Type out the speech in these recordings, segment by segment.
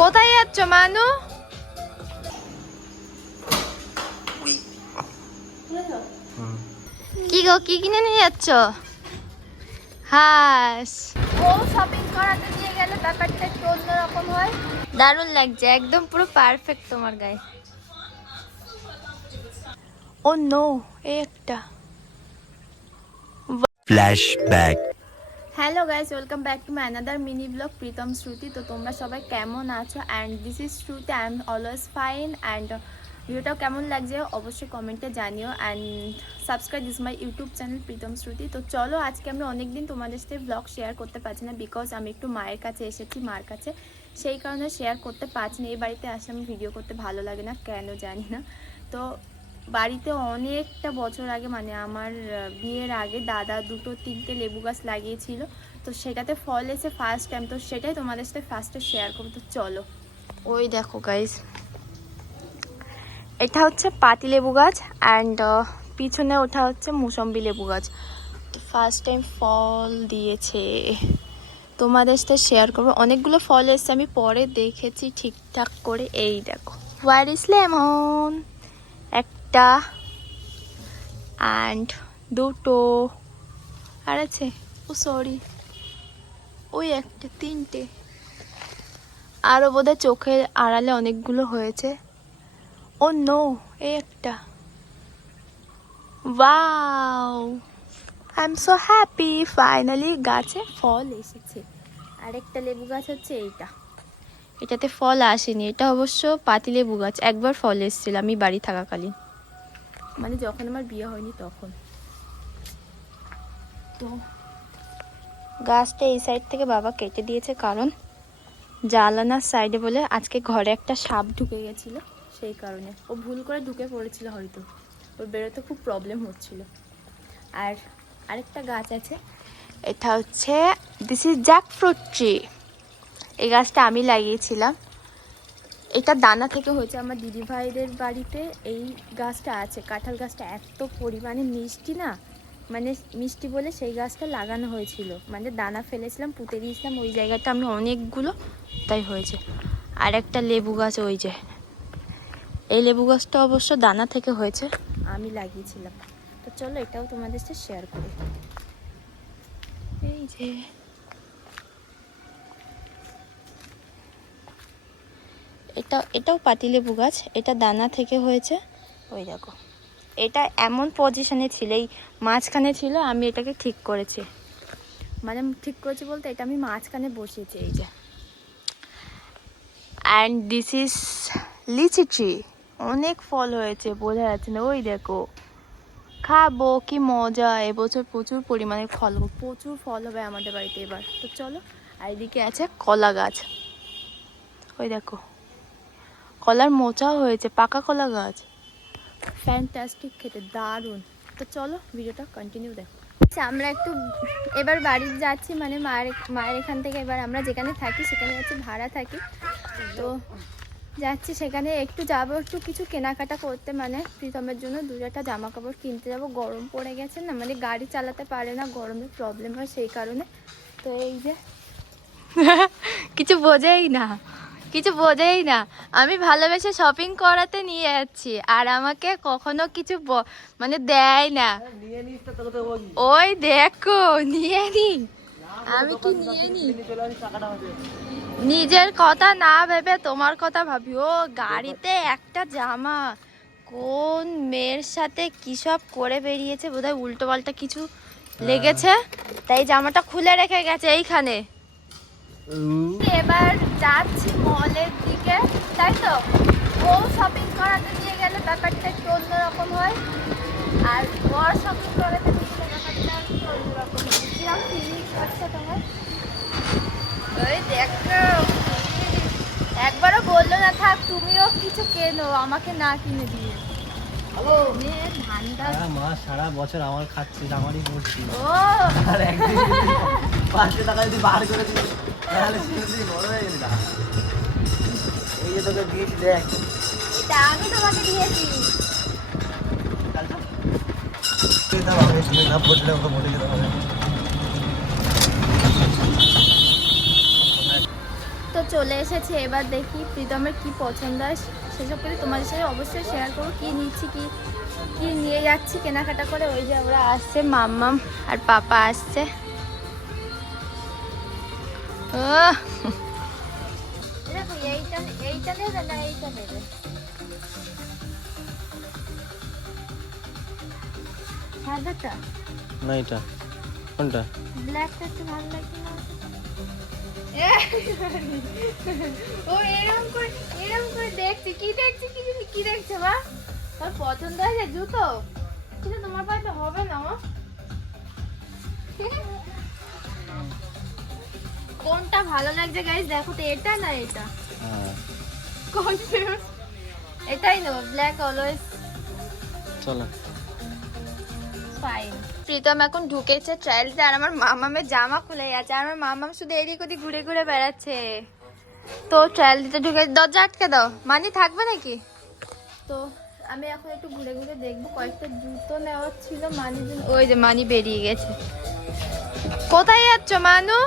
কোথায় যাচ্ছ মানু? কি গো, কি কিনে নিয়ে যাচ্ছ? হাস, ও শপিং করাতে নিয়ে গেলে ব্যাপারটা একটু অন্যরকম হয়। দারুণ লাগছে, একদম পুরো পারফেক্ট তোমার গায়ে। ও নো, এই একটা flashback. Hello guys, welcome back to my another mini vlog Pritam Shruti. তো তোমরা সবাই কেমন আছো? And this is Shruti, I am always fine. And ভিডিওটাও কেমন লাগছে অবশ্যই কমেন্টে জানিও। And subscribe this my YouTube channel Pritam Shruti. তো চলো, আজকে আমি অনেকদিন তোমাদের সাথে ব্লগ শেয়ার করতে পারছি না, বিকজ আমি একটু মায়ের কাছে এসেছি, মার কাছে, সেই কারণে শেয়ার করতে পারছি না। এই বাড়িতে আসে আমি ভিডিও করতে ভালো লাগে না, কেন জানি না। তো বাড়িতে অনেকটা বছর আগে, মানে আমার বিয়ের আগে দাদা 2-3টে লেবু গাছ লাগিয়েছিল। তো সেটাতে ফল এসে ফার্স্ট টাইম, তো সেটাই তোমাদের সাথে ফার্স্টে শেয়ার করবো। তো চলো, ওই দেখো গাইস, এটা হচ্ছে পাতি লেবু গাছ, অ্যান্ড পিছনে ওটা হচ্ছে মুসম্বি লেবু গাছ। তো ফার্স্ট টাইম ফল দিয়েছে, তোমাদের সাথে শেয়ার করবো। অনেকগুলো ফল এসছে, আমি পরে দেখেছি ঠিকঠাক করে। এই দেখো, হোয়ার ইজ লেমন, একটা অ্যান্ড দুটো আর আছে, ও সরি, ওই একটা, 3টে। আরও বোধহয় চোখের আড়ালে অনেকগুলো হয়েছে। ও নো, এই একটা। Wow, I am so happy, finally গাছে ফল এসেছে। আরেকটা লেবু গাছ হচ্ছে এইটা, এটাতে ফল আসেনি। এটা অবশ্য পাতি লেবু গাছ, একবার ফল এসেছিল আমি বাড়ি থাকাকালীন, মানে যখন আমার বিয়ে হয়নি তখন। তো গাছটা এই সাইড থেকে বাবা কেটে দিয়েছে, কারণ জানালার সাইডে বলে আজকে ঘরে একটা সাপ ঢুকে গেছিল, সেই কারণে। ও ভুল করে ঢুকে পড়েছিল হয়তো, ওর বেরোতে খুব প্রবলেম হচ্ছিল। আর আরেকটা গাছ আছে, এটা হচ্ছে দিস ইজ জ্যাকফ্রুট ট্রি। এই গাছটা আমি লাগিয়েছিলাম, এটা দানা থেকে হয়েছে। আমার দিদিভাইদের বাড়িতে এই গাছটা আছে, কাঁঠাল গাছটা এত পরিমাণে মিষ্টি না, মানে মিষ্টি বলে সেই গাছটা লাগানো হয়েছিল, মানে দানা ফেলেছিলাম, পুঁতে দিয়েছিলাম ওই জায়গাটা আমি অনেকগুলো, তাই হয়েছে। আর একটা লেবু গাছ, ওই যে এই লেবু গাছটা অবশ্য দানা থেকে হয়েছে, আমি লাগিয়েছিলাম। তো চলো, এটাও তোমাদের সাথে শেয়ার করি। এই যে এটাও পাতিলেবু গাছ, এটা দানা থেকে হয়েছে। ওই দেখো, এটা এমন পজিশনে ছিল, এই মাঝখানে ছিল, আমি এটাকে ঠিক করেছি, মানে ঠিক করেছি বলতে এটা আমি মাঝখানে বসিয়েছি। এই যে, and this is litchi tree. অনেক ফল হয়েছে, বোঝা যাচ্ছে না, ওই দেখো। খাবো, কি মজা, এবছর প্রচুর পরিমাণে ফল, প্রচুর ফল হবে আমাদের বাড়িতে এবার। তো চলো, আর এদিকে আছে কলা গাছ, ওই দেখো কলার মোচাও হয়েছে, পাকা কলা গাছ, ফ্যান্টাস্টিক, খেতে দারুণ। তো চলো, ভিডিওটা কন্টিনিউ দেখো। আচ্ছা, আমরা একটু এবার বাড়ি যাচ্ছি, মানে মায়ের এখান থেকে এবার আমরা যেখানে থাকি সেখানে হচ্ছে ভাড়া থাকি, তো যাচ্ছি সেখানে, একটু যাবো, একটু কিছু কেনাকাটা করতে, মানে প্রীতমের জন্য 2-1টা জামা কাপড় কিনতে যাবো। গরম পড়ে গেছে না, মানে গাড়ি চালাতে পারে না, গরমের প্রবলেম হয়, সেই কারণে। তো এই যে কিছু বোঝেই না, কিছু বোঝেই না, আমি ভালোবেসে শপিং করাতে নিয়ে যাচ্ছি, আর আমাকে কখনো কিছু মানে দেয় না। ওই দেখো, নিয়ে নি, আমি কি নিয়ে নি, নিজের কথা না ভেবে তোমার কথা ভাবি। ও গাড়িতে একটা জামা, কোন মেয়ের সাথে কি সব করে বেরিয়েছে, বোধহয় উল্টো পাল্টা কিছু লেগেছে, তাই জামাটা খুলে রেখে গেছে এইখানে। এবার যাচ্ছি মলের দিকে, তাই তো। ও শপিং করাতে নিয়ে গেলে ব্যাপারটা একটু অন্যরকম হয়, আর বর শপিং করাতে নিয়ে গেলে ব্যাপারটা একটু অন্যরকম হয়। কিরকম ফিলিংস হচ্ছে তোমার? ওই দেখো, একবারও বললো না থাক তুমিও কিছু কেনো, আমাকে না কিনে দিয়ে। সারা বছর আমার খাচ্ছিস, আমারই পড়ছিস। ও, আর একদিন 500 টাকা যদি বার করে দিস তাহলে তুই বড় হয়ে গেলি না। এই যে তোকে দিয়েছি, দেখ, এটা আমি তোমাকে দিয়েছি। না পড়লে ওকে বলে দিতে হবে। তো তো চলে এসেছে, এবার দেখি প্রীতমের কি পছন্দ হয় সেসব কিছু তোমাদের সাথে অবশ্যই শেয়ার করবো। কি নিচ্ছি, কি কি নিয়ে যাচ্ছি কেনাকাটা করে। ওই যে ওরা আসছে, মাম্মাম আর পাপা আসছে। দেখো এইটা নেবে না এইটা নেবে? সাদাটা না এটা কোনটা? ব্ল্যাকটা একটু ভালো লাগছে না? ও এরকম করে দেখছি, কি দেখছি, কি দেখছে বা? তোর পছন্দ হয়েছে জুতো? কিন্তু তোমার পায়ে হবে না। কোনটা ভালো লাগছে গাইস দেখো তো, এটা না এটা? কনফিউজ। এটাই নেবো, ব্ল্যাক অলওয়েজ চলো। ফাইন। প্রীতম এখন ঢুকেছে ট্রায়ালতে, আর আমার মামামের জামা খুলে যাচ্ছে, আর আমার মামাম শুধু এদিক ওদিক ঘুরে ঘুরে বেড়াচ্ছে। তো ট্রায়াল দিতে ঢুকে, দরজা আটকে দাও, মানি থাকবে নাকি? তো আমি এখন একটু ঘুরে ঘুরে দেখবো, কয়েকটা জুতো নেওয়ার ছিল মানি। ওই যে মানি বেরিয়ে গেছে। কোথায় যাচ্ছ মানু?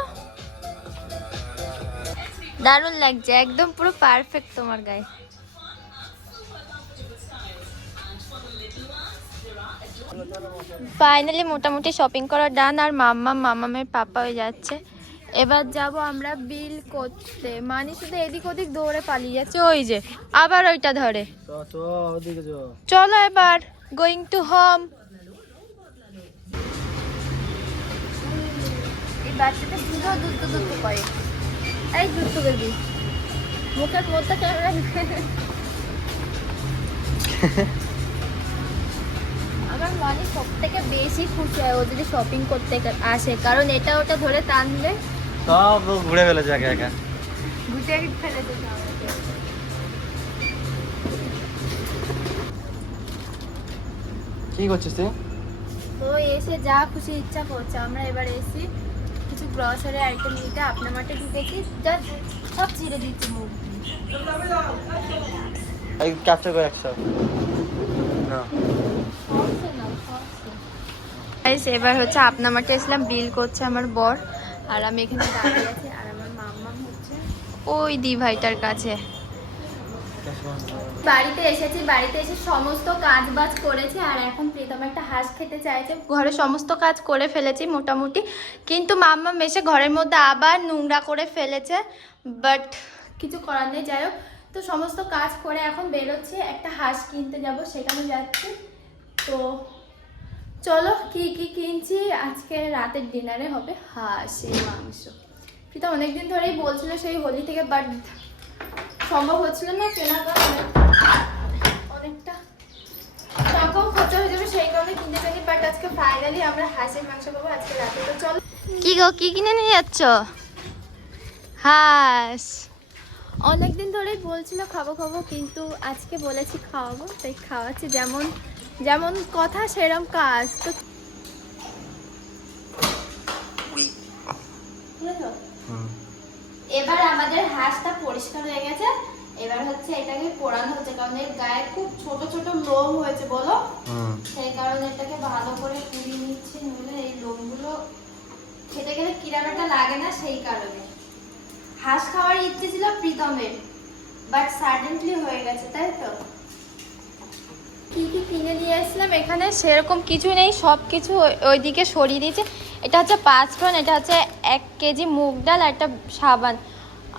দারুণ লাগছে, একদম পুরো পারফেক্ট তোমার গায়ে। ফাইনালি মোটামুটি শপিং করা ডান, আর মামামের পাপা হয়ে যাচ্ছে। এবার যাব আমরা বিল করতে। মানে শুধু এদিক ওদিক দৌড়ে পালিয়ে যাচ্ছে, ওই যে আবার ওইটা ধরে। চলো এবার গোয়িং টু হোম। এই বাচ্চাটা শুধু দুধ করে। এই দুধ বেবি মুখের মধ্যে ক্যামেরা। আমার মানে সব থেকে বেশি খুশি হয় ও যদি শপিং করতে আসে, কারণ এটা ওটা ধরে টানলে সব ঘুরে ফেলেছে একা একা। ঘুরে ফেলে দিতে আমাকে। কি করছিস তুই? তো এসে যা খুশি ইচ্ছা করছে। আমরা এবার এসি কিছু গ্রসারি আইটেম নিতে, আপনার মাঠে ঢুকেছি, জাস্ট সব ছিঁড়ে দিচ্ছি মুখ। এই ক্যাপচার করে একসাথে না। এবার হচ্ছে আপনার মাঠে এসলাম, বিল করছে আমার বর, আর আমি এখানে দাঁড়িয়ে আছি, আর আমার মাম্মা হচ্ছে ওই দি ভাইটার কাছে। বাড়িতে এসেছি, বাড়িতে এসে সমস্ত কাজ বাজ করেছি, আর এখন প্রীতম একটা হাঁস খেতে চাইছে। ঘরে সমস্ত কাজ করে ফেলেছি মোটামুটি, কিন্তু মাম্মা এসে ঘরের মধ্যে আবার নোংরা করে ফেলেছে, বাট কিছু করার নেই। যাই হোক, তো সমস্ত কাজ করে এখন বেরোচ্ছি, একটা হাঁস কিনতে যাব, সেখানে যাচ্ছি। তো চলো কি কি কিনছি। আজকে রাতের ডিনারে হবে হাঁসের মাংস। প্রীতম অনেকদিন ধরেই বলছিল সেই হোলি থেকে, বাট সম্ভব হচ্ছিল না, কেনাকাটা অনেকটা টাকাও খরচা হয়ে যাবে, সেই কারণে কিনতে চাইনি। বাট আজকে ফাইনালি আমরা হাঁসের মাংস পাবো আজকে রাতে। তো চলো। কি গো, কি কিনে নিয়ে যাচ্ছ? হাঁস। অনেকদিন ধরেই বলছিল খাবো খাবো, কিন্তু আজকে বলেছি খাওয়াবো, তাই খাওয়াচ্ছি। যেমন যেমন কথা সেরকম কাজ। তো এবার আমাদের হাঁসটা পরিষ্কার হয়ে গেছে, এবার হচ্ছে এটাকে পোড়ানো হচ্ছে, কারণ এর গায়ে খুব ছোট ছোট লোম হয়েছে, বলো, সেই কারণে এটাকে ভালো করে পুড়িয়ে নিচ্ছে। নইলে এই লোমগুলো খেতে গেলে কিরামাটা লাগে না, সেই কারণে। হাঁস খাওয়ার ইচ্ছে ছিল প্রীতমের, বাট সাডেনলি হয়ে গেছে, তাই তো। কি কি কিনে নিয়ে আসলাম, এখানে সেরকম কিছু নেই, সব কিছু ওইদিকে সরিয়ে দিয়েছে। এটা হচ্ছে 5 ফোড়ন, এটা হচ্ছে 1 কেজি মুগ ডাল, আর একটা সাবান,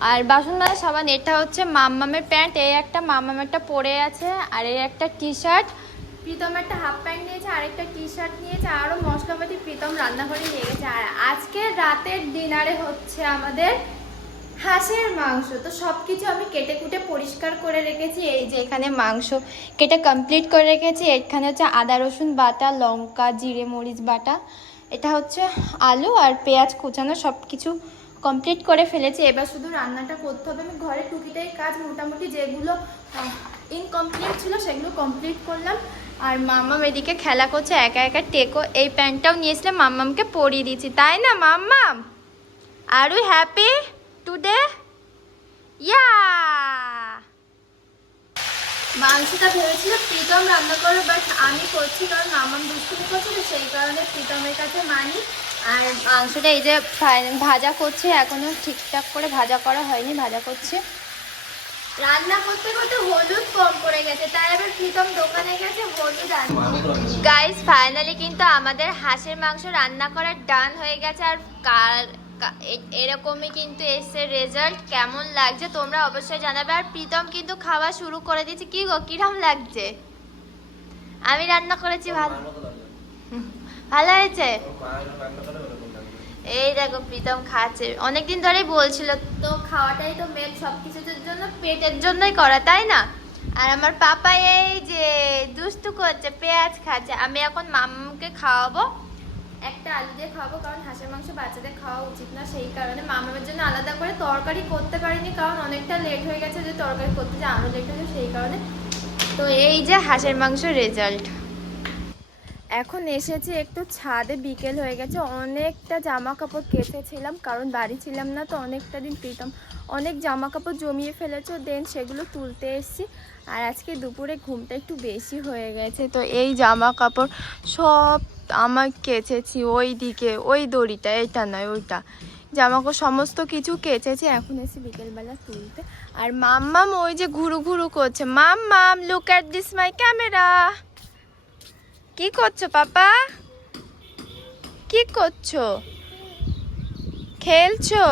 আর বাসন মাজার সাবান। এটা হচ্ছে মাম্মামের প্যান্ট, এই একটা মাম্মামেরটা পরে আছে, আর এই একটা টি শার্ট। প্রীতম একটা হাফ প্যান্ট নিয়েছে, আরেকটা টি শার্ট নিয়েছে, আরও মশলাপাতি প্রীতম রান্নাঘরে নিয়ে গেছে। আর আজকে রাতের ডিনারে হচ্ছে আমাদের হাঁসের মাংস। তো সব কিছু আমি কেটে কুটে পরিষ্কার করে রেখেছি। এই যে এখানে মাংস কেটে কমপ্লিট করে রেখেছি। এখানে হচ্ছে আদা রসুন বাটা, লঙ্কা জিরে মরিচ বাটা, এটা হচ্ছে আলু আর পেঁয়াজ কুচানো, সব কিছু কমপ্লিট করে ফেলেছি। এবার শুধু রান্নাটা করতে হবে। আমি ঘরে টুকিটাই কাজ মোটামুটি যেগুলো ইনকমপ্লিট ছিল সেগুলো কমপ্লিট করলাম। আর মাম্মাম এদিকে খেলা করছে একা একা। টেকো এই প্যান্টটাও নিয়েছিলাম, মাম্মামকে পরিয়ে দিয়েছি, তাই না মাম্মাম? Are you happy today? Yeah. মাংসটা ভেবেছিল প্রীতম রান্না করবে, বাট আমি করছি, কারণ মাম্মাম দুষ্টুমি করছিল, সেই কারণে প্রীতমের কাছে মানি আর মাংসটা এই যে ভাজা করছে, এখনো ঠিকঠাক করে ভাজা করা হয়নি, ভাজা করছে। রান্না করতে করতে হলুদ কম পড়ে গেছে, তাই আবার প্রীতম দোকানে গেছে হলুদ আনতে। গাইস ফাইনালি কিন্তু আমাদের হাঁসের মাংস রান্না করার ডান হয়ে গেছে। আর এরকমই কিন্তু এসে রেজাল্ট। কেমন লাগছে তোমরা অবশ্যই জানাবে। আর প্রীতম কিন্তু খাওয়া শুরু করে দিয়েছে। কি গো, কিরম লাগছে? আমি রান্না করেছি, ভালো ভালো হয়েছে। এই দেখো প্রীতম খাচ্ছে, অনেকদিন ধরেই বলছিল তো, খাওয়াটাই তো মেন, সব কিছুর জন্য পেটের জন্যই করা, তাই না? আর আমার পাপা এই যে দুষ্টু করছে, পেঁয়াজ খাচ্ছে। আমি এখন মামাকে খাওয়াবো, একটা আলু দিয়ে খাওয়াবো, কারণ হাঁসের মাংস বাচ্চাদের খাওয়া উচিত না, সেই কারণে মামার জন্য আলাদা করে তরকারি করতে পারিনি, কারণ অনেকটা লেট হয়ে গেছে, যে তরকারি করতে যে আরও লেট হয়েছে সেই কারণে। তো এই যে হাঁসের মাংস রেজাল্ট। এখন এসেছি একটু ছাদে, বিকেল হয়ে গেছে। অনেকটা জামা কাপড় কেচেছিলাম, কারণ বাড়ি ছিলাম না তো অনেকটা দিন। প্রীতম অনেক জামা কাপড় জমিয়ে ফেলেছে, দেন সেগুলো তুলতে এসেছি। আর আজকে দুপুরে ঘুমটা একটু বেশি হয়ে গেছে, তো এই জামা কাপড় সব আমার কেচেছি। ওই দিকে ওই দড়িটা, এইটা নয় ওইটা, জামা কাপড় সমস্ত কিছু কেচেছি। এখন এসে বিকেলবেলা তুলতে। আর মাম্মাম ওই যে ঘুরু ঘুরু করছে। মাম্মাম look at this my camera. কি করছো পাপা? কি করছো? খেলছো?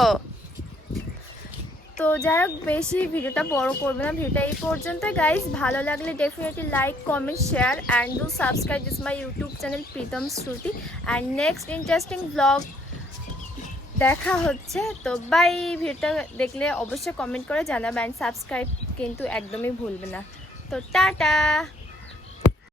তো যাই হোক, বেশি ভিডিওটা বড় করবে না, ভিডিওটা এই পর্যন্ত। গাইস ভালো লাগলে definitely like, comment, share and do subscribe this my YouTube channel Pritam Shruti. And next interesting blog দেখা হচ্ছে। তো বাই। ভিডিওটা দেখলে অবশ্যই কমেন্ট করে জানাবে, অ্যান্ড সাবস্ক্রাইব কিন্তু একদমই ভুলবে না। তো টাটা।